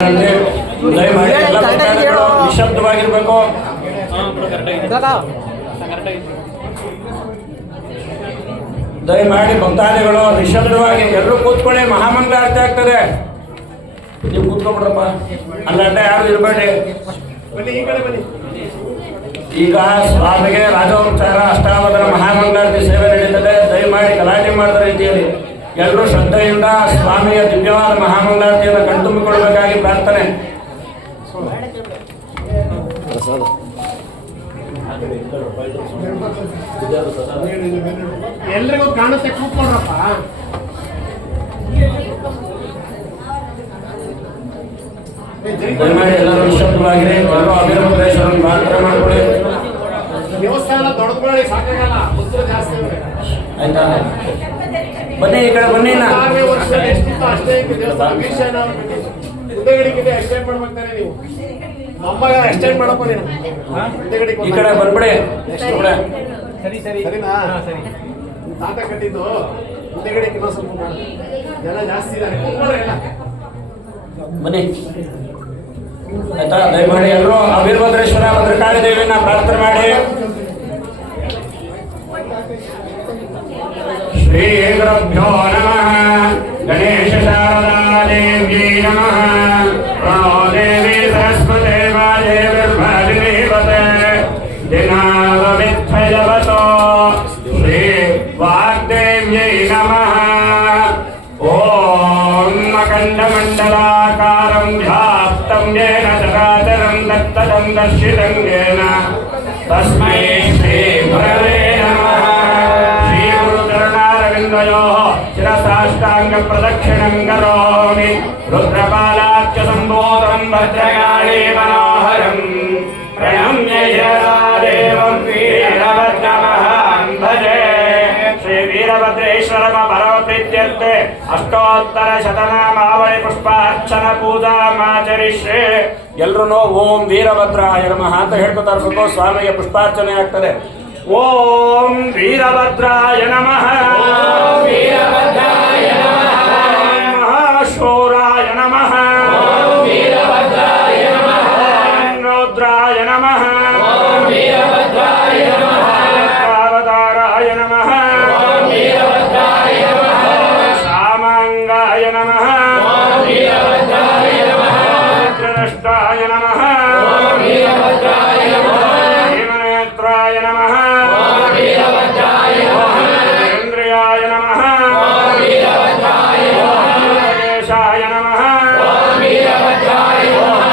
ದಯಮಾಡಿ ಎಲ್ಲ ಭಕ್ತಾದಿಗಳು ನಿಶಬ್ದವಾಗಿರ್ಬೇಕು. ದಯಮಾಡಿ ಭಕ್ತಾದಿಗಳು ನಿಶಬ್ದವಾಗಿ ಎಲ್ಲರೂ ಕೂತ್ಕೊಳ್ಳಿ. ಮಹಾಮಂಗಳಾರತಿ ಆಗ್ತದೆ. ನೀವು ಕೂತ್ಕೊಂಡ್ಬಿಡ್ರಪ್ಪ, ಅಲ್ಲಡ್ಡ ಯಾರು ಇರಬೇಡಿ. ಈಗ ಸ್ವಾಮಿಗೆ ರಾಜೋಪಚಾರ ಅಷ್ಟಾವಧಾನ ಮಹಾಮಂಗಳಾರತಿ ಸೇವೆ ನಡೀತದೆ. ದಯಮಾಡಿ ಗಲಾಟೆ ಮಾಡಿದ ರೀತಿಯಲ್ಲಿ ಎಲ್ಲರೂ ಶ್ರದ್ಧೆಯಿಂದ ಸ್ವಾಮಿಯ ದಿವ್ಯವಾದ ಮಹಾಮಂಗಳಾರತಿಯನ್ನು ಕಣ್ತುಂಬಿಕೊಳ್ಬೇಕಾಗಿ ಪ್ರಾರ್ಥನೆ. ಎಲ್ರಿಗೂ ಕಾಣುತ್ತೆ, ಕೂತ್ಕೊಳ್ರಪ್ಪ. ದಯಮಾಡಿ ಎಲ್ಲರೂ ನಿಶಬ್ದವಾಗಿರಿ. ಎಲ್ಲರೂ ಅಭಿರಮೇಶ್ವರನ ಪ್ರಾರ್ಥನೆ ಮಾಡ್ಕೊಳ್ಳಿ. ದೇವಸ್ಥಾನ ದೊಡ್ಡಕೊಳ್ಳಿ, ಸಾಕಾಗಲ್ಲ, ಭಕ್ತರು ಜಾಸ್ತಿ ಆಯ್ತಾ? ಬನ್ನಿ ಈ ಕಡೆ ಬನ್ನಿ. ಎಷ್ಟಿತ್ತು ಅಷ್ಟೇ ದೇವಸ್ಥಾನ ಹುದ್ದೆಗಳಿಗಿದೆ. ಎಕ್ಸ್ಟೆಂಡ್ ಮಾಡ್ಬೇಕಾರೆ ನೀವು ಮೊಮ್ಮಗ ಎಕ್ಸ್ಟೆಂಡ್ ಮಾಡಪ್ಪ. ನೀನು ಈ ಕಡೆ ಬಂದ್ಬಿಡಿ. ಸರಿನಾ? ಸರಿ. ತಾತ ಕಟ್ಟಿದ್ದು ಹುದ್ದೆಗಳಿಗೆ ಇನ್ನೂ ಸ್ವಲ್ಪ ಮಾಡಿ, ಜನ ಜಾಸ್ತಿ ಇದ್ದಾರೆ. ಬನ್ನಿ ಆಯ್ತಾ? ದಯಮಾಡಿ ಎಲ್ಲರೂ ವೀರಭದ್ರೇಶ್ವರ ಭದ್ರಕಾಳಿ ದೇವಿನ ಪ್ರಾರ್ಥನೆ ಮಾಡಿ. ಶ್ರೀ ಗುರುಭ್ಯೋ ನಮಃ. ಗಣೇಶ ಶಾರದಾ ದೇವ್ಯೈ ನಮಃ. ಪ್ರಣೋ ದೇವಿ ಸರಸ್ವತಿ ವಾದೇವಿರ್ಭಾಜಿನೀಪತೆ ದಿನಾವಮಿತ್ಥಯವತೋ. ಶ್ರೀ ವಾಗ್ದೇವ್ಯೈ ನಮಃ. ಓಂ ಅಖಂಡಮಂಡಲಾಕಾರಂ ವ್ಯಾಪ್ತಂ ಯೇನ ಚರಾಚರಂ ದತ್ತಂ ದರ್ಶಿತಂ ಯೇನ ತಸ್ಮೈ ಶ್ರೀ ಗುರವೇ ನಮಃ. ಶ್ರೀ ಗುರುಚರಣಾರವಿಂದಯೋಃ ಶಿರಸಾಷ್ಟಾಂಗ ಪ್ರದಕ್ಷಿಣಂ ಕರೋಮಿ. ರುದ್ರಪಾಲಾಖ್ಯ ಸಂಬೋಧಂ ಭದ್ರಕಾಳಿ ಮನೋಹರಂ ಪ್ರಣಮ್ಯ ದೇವಂ ವೀರಭದ್ರಮಹಂ ಭಜೆ. ಶ್ರೀ ವೀರಭದ್ರೇಶ್ವರ ಪರಮ ಪ್ರೀತ್ಯರ್थे ಅಷ್ಟೋತ್ತರ ಶತನಾಮಾವಳಿ ಪುಷ್ಪಾರ್ಚನ ಪೂಜಾ ಮಾಚರಿಷ್ಯೆ. ಎಲ್ರೂ ಓಂ ವೀರಭದ್ರಾಯ ನಮಃ ಅಂತ ಹೇಳ್ಕೊತಾ ಇರ್ಬೇಕು. ಸ್ವಾಮಿಗೆ ಪುಷ್ಪಾರ್ಚನೆ ಆಗ್ತದೆ. ಓಂ ವೀರಭದ್ರಾಯ ನಮಃ. ಮಹಾಶೂರಾಯ ನಮಃ. ರುದ್ರಾಯ ನಮಃ. ಅವತಾರಾಯ ನಮಃ. ಸಾಮಾಂಗಾಯ ನಮಃ. ರುದ್ರನಷ್ಟಾಯ ನಮಃ. ಹೇಮನೇತ್ರಾಯ ನಮಃ. ಇಂದ್ರಿಯಾಯ ನಮಃ. ಯೋಗೇಶಾಯ ನಮಃ.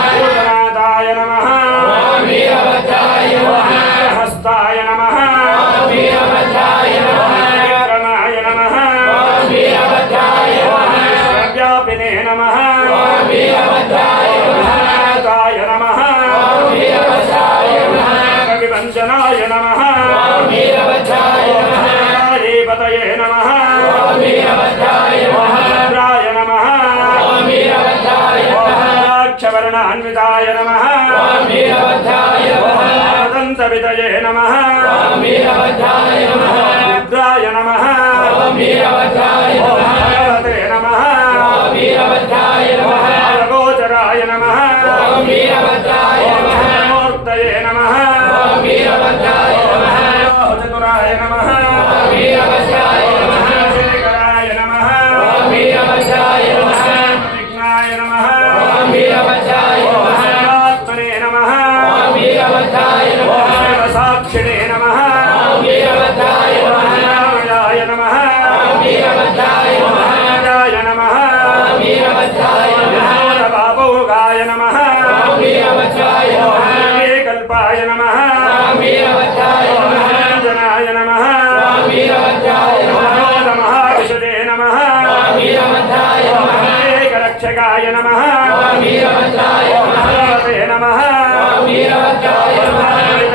ಭೂತನಾಥಾಯ ನಮಃ. ಹಸ್ತಾಯ ನಮಃ. ವಿಕ್ರಮಾಯ ನಮಃ. ಸರ್ವ್ಯಾಪಿನೇ ನಮಃ. ತಾಯ ನಮಃ. ಕವಿವಂಚನಾಯ ನಮಃ. ಧೀಪತಯೇ ನಮಃ. ಭದ್ರಾಯ ನಮಃ. ಕ್ಷವರ್ಣಾನ್ವಿತಾಯ ನಮಃ. ದಂತವಿತಯೇ ನಮಃ. ರುದ್ರಾಯ ನಮಃ. ಭಗವತೆ ನಮಃ. ಗೋಚರಾಯ ನಮಃ. ಮೂರ್ತಯೇ ನಮಃ. ಚತುರಾಯ ನಮಃ. ಶೇಖರಾಯ ನಮಃ. ವಿಘ್ನಾಯ ನಮಃ. ಆತ್ಮನೇ ನಮಃ. ಸಾಕ್ಷಿಣೇ ನಮಃ. ರಾಮಾಯ ನಮಃ. ರಾಜಾಯ ನಮಃ. ಬಾಬುಗಾಯ ನಮಃ. ಕಲ್ಪಾಯ ನಮಃ. ಜನಾಯ ನಮಃ. ಮಹಾವಿಷದೇ ನಮಃ. ಏಕರಕ್ಷಕಾಯ ನಮಃ. ಭಗವತೆ ನಮಃ.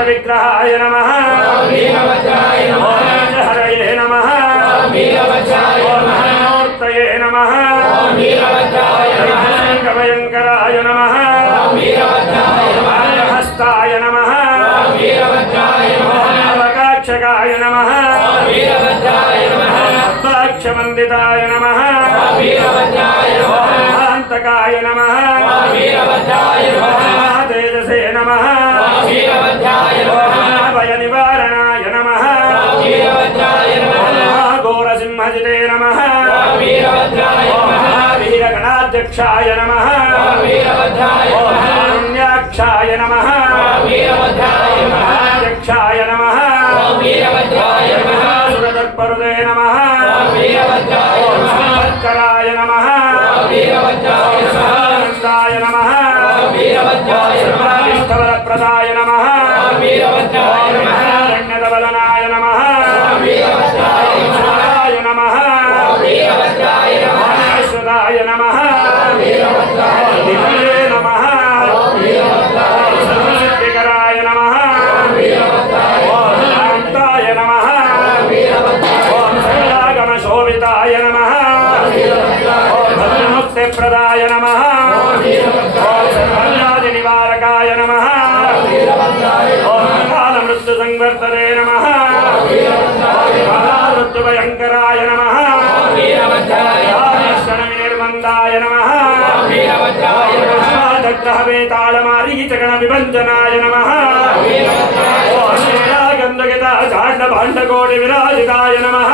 ವಿಗ್ರಹಾಯ ನಮಃ. ಹರಯೇ ನಮಃ. ಮೂರ್ತಯೇ ನಮಃ. ಭಯಂಕರಾಯ ನಮಃ. ಹಸ್ತಾಯ ನಮಃ. ಅವಕಾಕ್ಷಕಾಯ ನಮಃ. ಪದ್ಮಾಕ್ಷಮಂದಿತಾಯ ನಮಃ. वीरमस्तकाय नमः तेजसे नमः भयनिवारणाय नमः घोरसिंहजिते नमः वीरगणाध्यक्षाय नमः पुण्याक्षाय नमः अध्यक्षाय नमः सुरदर्परुदे नमः संवत्कराय नमः आनन्दाय नमः सर्वाभीष्टवरप्रदाय नमः रण्यदवलनाय नमः शिवाय नमः अश्वदाय नमः निधये नमः सर्वसिद्धिकराय नमः शान्ताय नमः शोभिताय नमः भद्रमुक्तिप्रदाय नमः सर्वव्याधिनिवारकाय नमः कालमृत्युसंवर्तने नमः मृत्युभयङ्कराय नमः क्षणविनिर्मन्दाय नमः दग्धहवेतालमारीचगणविभञ्जनाय नमः भाण्डकोटिविराजिताय नमः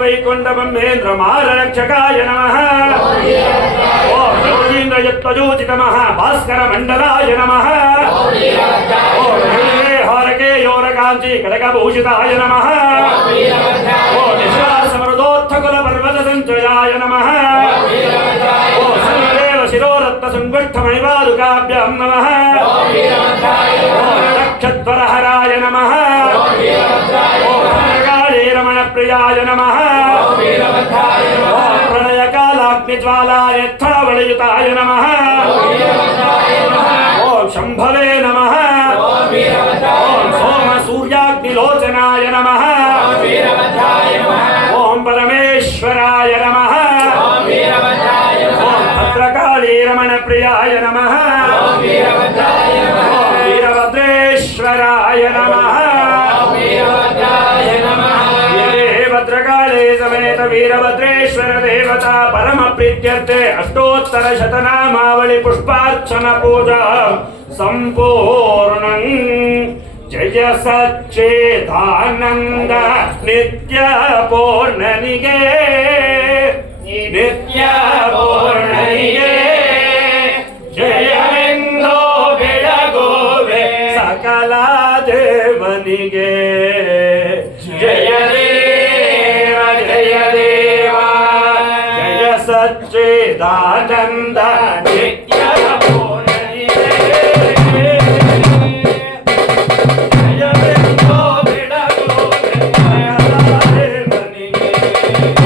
वैकुण्ठब्रह्मेन्द्र मालरक्षकाय नमः ओम योगीन्द्रयत्वजोचितमः भास्कर मण्डलाय नमः ओम हारके योरकाञ्ची कनकभूषिताय नमः ओम निश्वासमरुदोत्थकुलपर्वतसञ्चयाय नमः ओम सर्वदेव शिरोरत्नसङ्गुष्ठमैवालुकाभ्यां नमः ओम नक्षत्रहराय नमः रमणप्रियाय नमः प्रणयकालाग्निज्वालायत्थावलयुताय नमः ओम शंभवे नमः ओम सोमसूर्याग्निलोचनाय नमः ओम परमेश्वराय नमः ओम भद्रकाली रमणप्रियाय नमः ओम वीरभद्रेश्वराय नमः भद्रकाले समेत वीरभद्रेश्वर देवता परम प्रीत्यर्थे अष्टोत्तर शतनामावली पुष्पार्चन पूजा संपूर्णं जय सच्चिदानंद नित्य पूर्णनिगे नित्य पूर्णनिगे जय बिंदो बेळगुवे सकल देवनिगे जय सच्चिदानंद नित्य पूर्णनिगे जय बिंदो बेळगुवे सकल देवनिगे जय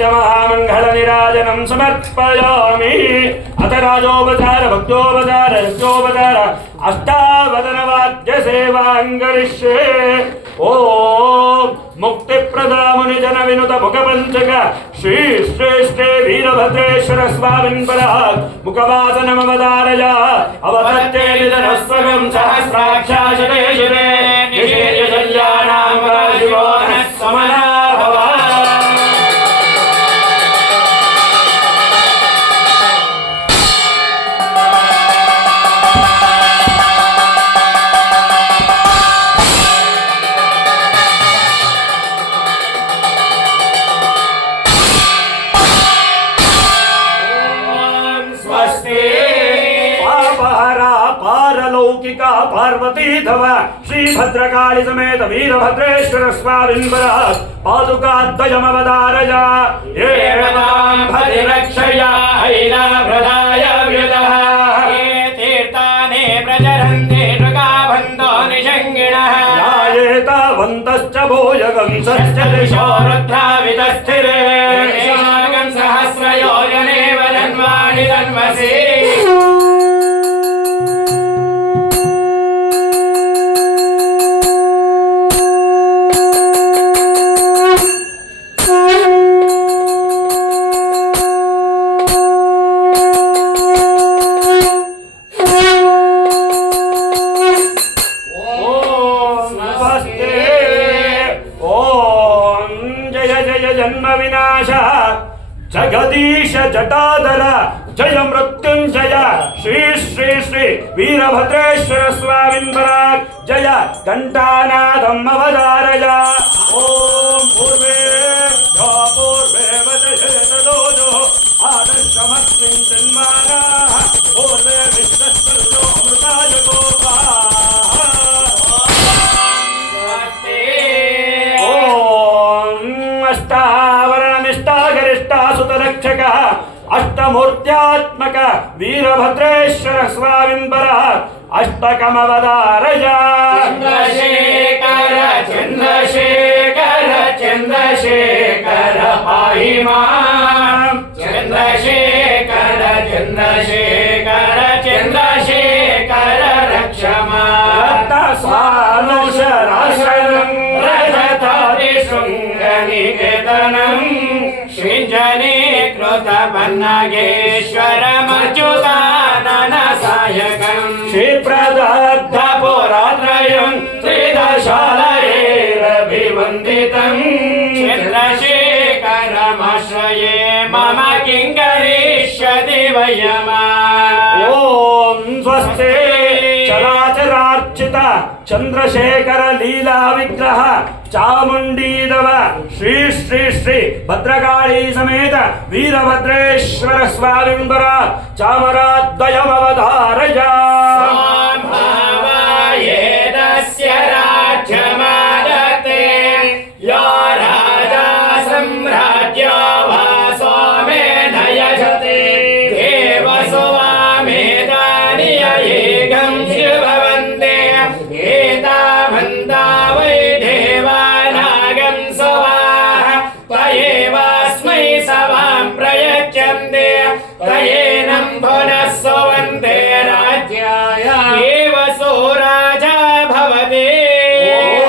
पञ्चमहामङ्गलनिराजनं समर्पयामि अथ राजोपचार भक्तोपचार यज्ञोपचार अष्टावदनवाद्यसेवां करिष्ये ॐ मुक्तिप्रदा मुनिजन विनुत मुखपञ्चक श्री श्री श्री वीरभद्रेश्वर स्वामिन् परात् मुखवासनमवधारय अवतत्ते निधनस्वगं सहस्राक्षा शते शते निषेयशल्यानां शिवो नः समना भव पार्वती धव श्री भद्रकाली समेत वीरभद्रेश्वर स्वामिन् परात् पादुकाद्वयमवधारय येषां भद्रक्षया हैराभ्रदाय व्यदः ये तीर्थानि प्रचरन्ति मृगाबन्धो निषङ्गिणः यायेतावन्तश्च भूयगं सश्च दिशो रुद्रावितस्थिरे सहस्रयोजने वदन्वाणि तन्वसि जगदीश जटाधर जय मृत्युंजय श्री श्री श्री वीरभद्रेश्वर स्वामिन् परात् जय घंटानादम् अवधारय ओम पूर्वे वदयतदोजो आदर्शमस्मिन् जन्मानः पूर्वे विश्वस्वरूपो अमृताय गोपाः सुतरक्षक अष्टमूर्त्यात्मक वीरभद्रेश्वर स्वामिन् परात् अष्टकमवधारय चन्द्रशेखर चन्द्रशेखर चन्द्रशेखर पाहि मां चन्द्रशेखर चन्द्रशेखर चन्द्रशेखर रक्ष मां स्वानुशराशनं रजतादिशृङ्गनिकेतनम् श्रीजने कृतपन्नगेश्वरमच्युतानन सायकम् श्रीप्रदग्धपुरात्रयं त्रिदशालयैरभिवन्दितम् चन्द्रशेखरमाश्रये मम किं करिष्यति वयमा ॐ स्वस्ति चराचरार्चित चन्द्रशेखर लीला विग्रह चामुंडीदव श्री श्री श्री भद्रकाली समेत वीरभद्रेश्वर स्वामिन् परात् चामराद्वयमवधारय संभावयेदस्य राज्यमादते यो राजा सम्राज्यो वासो मेधयजते देवसुवामेधानि येगं शिववन्दे एतावन्ता वै देवानागं सवाः तयेवास्मै सवां प्रयच्छन्ते तयेनं पुनः सुवन्दे राज्याय एव सो राजा भवति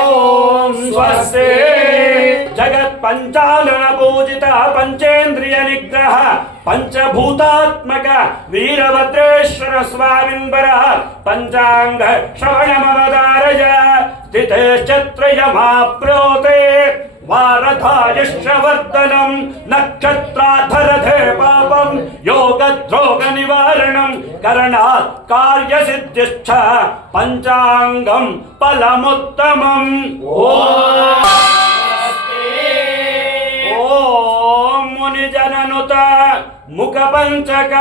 ॐ स्वस्ति जगत्पञ्चानन पूजित पंचेन्द्रिय निग्रह पंचभूतात्मक वीरभद्रेश्वर स्वामिन् परात् पंचांग श्रवणमवधारय स्थितेश्चत्रयमाप्नोते वारधायुष्यवर्धनं नक्षत्राधरधे पापं योगद्रोगनिवारणं करणात् कार्यसिद्धिश्च पंचांगं फलमुत्तमम् ओम मुनिजननुत मुखपञ्चक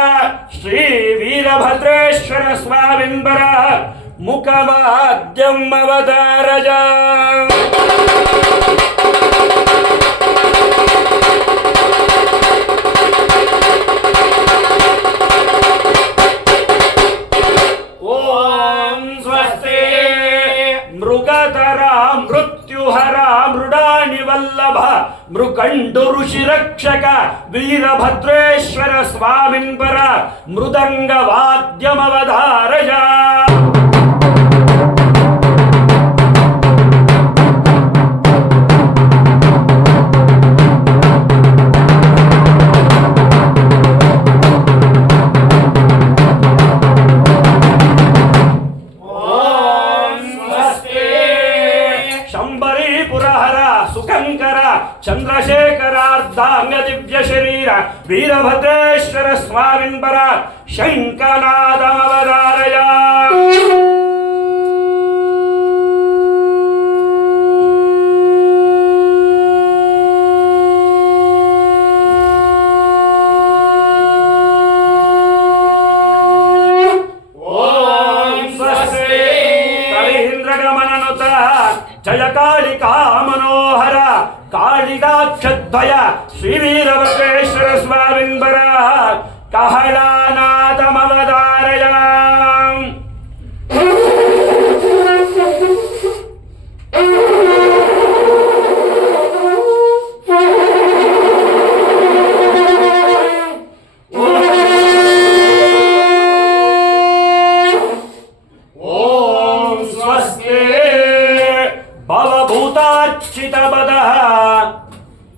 श्री वीरभद्रेश्वर स्वामिन् परात् मुखवाद्यम् अवधारय ओम स्वस्ति मृगधरा मृत्युहरा मृडानि वल्लभ ಮೃಕಂಡು ಋಷಿ ರಕ್ಷಕ ವೀರಭದ್ರೇಶ್ವರ ಸ್ವಾಮಿನ್ ಪರ ಮೃದಂಗ ವಾದ್ಯಮವಧಾರಯ. ಚಂದ್ರಶೇಖರಾರ್ಧಾಂಗ ದಿವ್ಯ ಶರೀರ ವೀರಭದ್ರೇಶ್ವರ ಸ್ವಾಮಿನ್ ಪರ ಶಂಖನಾದಮವಧಾರಯ. ಜಯ ಕಾಳಿಕಾ ಮನೋಹರ ಕಾಳಿದಾಕ್ಷದ್ವಯ ಶ್ರೀ ವೀರಭದ್ರೇಶ್ವರ ಸ್ವಾಮಿನ್ ಪರ ಕಹಳಾನಾದಮವಧಾರಯ.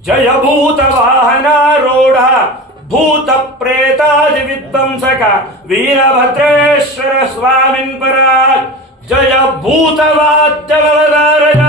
ಜಯ ಭೂತ ವಾಹನಾರೂಢ ಭೂತ ಪ್ರೇತಾದಿ ವಿಧ್ವಂಸಕ ವೀರಭದ್ರೇಶ್ವರ ಸ್ವಾಮಿನ್ ಪರ ಜಯ ಭೂತ ವಾದ್ಯವಧಾರಯ.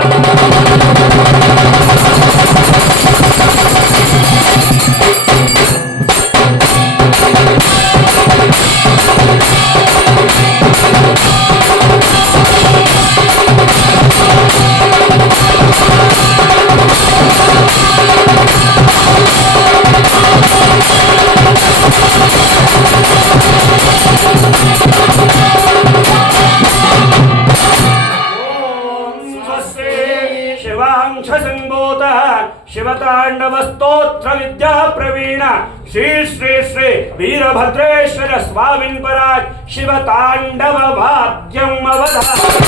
ಶಿವತಾಂಡವ ಸ್ತೋತ್ರ ವಿದ್ಯಾ ಪ್ರವೀಣ ಶ್ರೀ ಶ್ರೀ ಶ್ರೀ ವೀರಭದ್ರೇಶ್ವರ ಸ್ವಾಮಿನ್ ಪರ ಶಿವತಾಂಡವ ವಾದ್ಯಂ ಅವಧಾರಯ.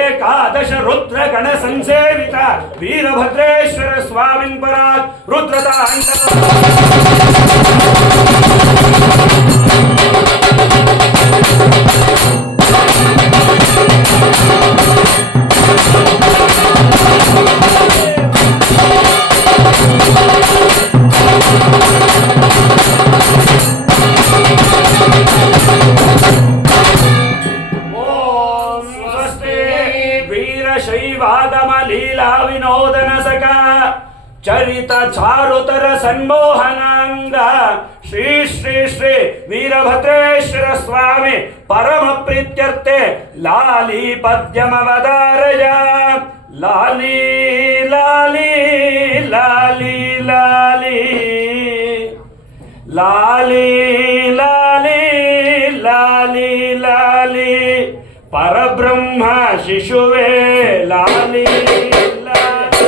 ಏಕಾದಶ ರುದ್ರ ಗಣ ಸಂಸೇವಿತ ವೀರಭದ್ರೇಶ್ವರ ಸ್ವಾಮಿನ್ ಪರ ರುದ್ರತಾಂಡವ. ಶೈವಾಗಮ ಲೀಲಾ ವಿನೋದನ ಸಕ ಚರಿತ ಚಾರುತರ ಸನ್ಮೋಹನಾಂಗ ಶ್ರೀ ಶ್ರೀ ಶ್ರೀ ವೀರಭದ್ರೇಶ್ವರ ಸ್ವಾಮಿ ಪರಮ ಪ್ರೀತ್ಯರ್ಥೆ ಲಾಲಿ ಪದ್ಯಮವಧಾರಯ. ಲಾಲಿ ಲಾಲಿ ಲಾಲಿ ಲಾಲಿ ಲಾಲಿ ಲಾಲಿ ಲಾಲಿ ಲಾಲಿ ಪರಬ್ರಹ್ಮ ಶಿಶುವೇ ಲಾಲಿ ಲಾಲಿ.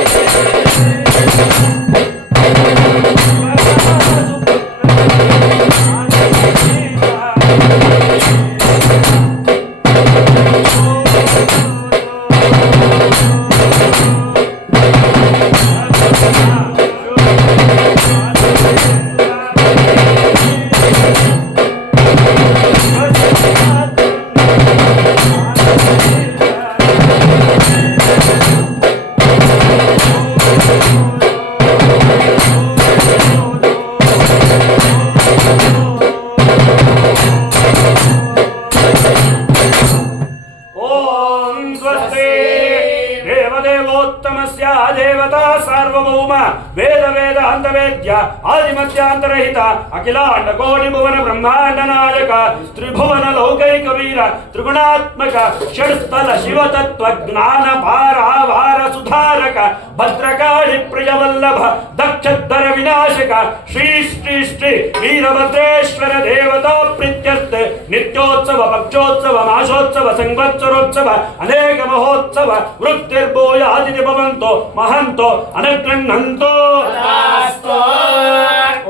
ವೇದ ವೇದಾಂತ ವೇದ್ಯ ಆದಿಮಧ್ಯಾಂತರಹಿತ ಅಖಿಲಾಂಡ ಕೋಟಿ ಭುವನ ಬ್ರಹ್ಮಾಂಡ ನಾಯಕ ತ್ರಿಭುವನ ಲೌಕೈಕ ವೀರ ತ್ರಿಗುಣಾತ್ಮಕ ಷಡ್ಸ್ಥಲ ಶಿವತತ್ವ ಜ್ಞಾನ ಪಾರಾವಾರ ಸುಧಾರಕ ಭದ್ರಕಾಳಿ ಪ್ರಿಯವಲ್ಲಭ ದಕ್ಷಧರ ವಿನಾಶಕ ಶ್ರೀ ಶ್ರೀ ಶ್ರೀ ವೀರಭದ್ರೇಶ್ವರ ದೇವತಾ ಪ್ರೀತ್ಯರ್ಥ ನಿತ್ಯೋತ್ಸವ ಪಕ್ಷೋತ್ಸವ ಮಾಸೋತ್ಸವ ಸಂವತ್ಸರೋತ್ಸವ ಅನೇಕ ಮಹೋತ್ಸವ ವೃತ್ತಿರ್ಭೂಯಾದಿತಿ ಭವಂತೋ ಮಹಂತೋ ಅನುಗೃಹಂತೋ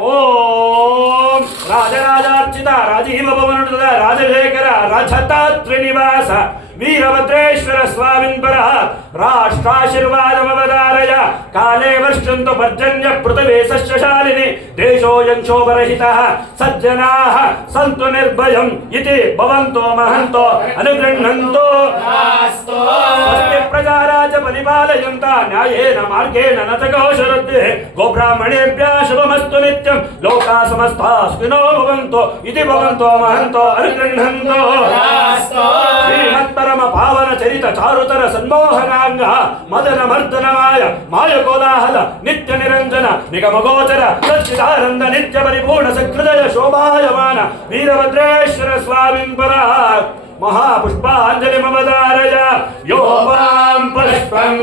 ಓಂ ರಾಜರಾಜಾರ್ಚಿತ ರಾಜೀವ ಭವನದ ರಾಜಶೇಖರ ರಜತಾತ್ರಿನಿವಾಸ ವೀರಭದ್ರೇಶ್ವರ ಸ್ವಾಮಿನ್ಪರ ರಾಷ್ಟ್ರಾಶೀರ್ವಾದಮವಧಾರಯ ಕಾಲೇ ವರ್ಷಂತು ಪರ್ಜನ್ಯ ಪೃಥಿವೇ ಸಸ್ಯಶಾಲಿನಿ ದೇಶೋಯಂ ಶೋಭರಹಿತಃ ಸಜ್ಜನಾಃ ಸಂತು ನಿರ್ಭಯಂ ಇತಿ ಭವಂತೋ ಮಹಂತೋ ಅನುಗೃಹಂತೋ ಸ್ವಸ್ತಿ ಪ್ರಜಾರಾಜ ಪರಿಪಾಲಯಂತ ನ್ಯಾಯೇನ ಮಾರ್ಗೇಣ ನತಕೋಶರದ್ದೆ ಗೋಬ್ರಾಹ್ಮಣೇಭ್ಯಃ ಶುಭಮಸ್ತು ನಿತ್ಯಂ ಲೋಕಾ ಸಮಸ್ತಾ ಸುಖಿನೋ ಭವಂತೋ ಇತಿ ಭವಂತೋ ಮಹಂತೋ ಅನುಗೃಹಂತೋ ಶ್ರೀಮತ್ಪರಮ ಪಾವನ ಚರಿತ ಚಾರುತರ ಸನ್ಮೋಹನಾಂಗ ಮದನ ಮರ್ದನಮಾಯ ಮಾಯ ಕೋಲಾಹಲ ನಿತ್ಯ ನಿರಂಜನ ನಿಗಮಗೋಚರ ಸಚ್ಚಿದಾನಂದ ನಿತ್ಯ ಪರಿಪೂರ್ಣ ಸಹೃದಯ ಶೋಭಾಯಮಾನ ವೀರಭದ್ರೇಶ್ವರ ಸ್ವಾಮಿನ್ಪರ ಮಹಾಪುಷ್ಪಾಂಜಲಿ ಮಮದಾರಯ ಯೋಪಾಂ ಪುಷ್ಪಂ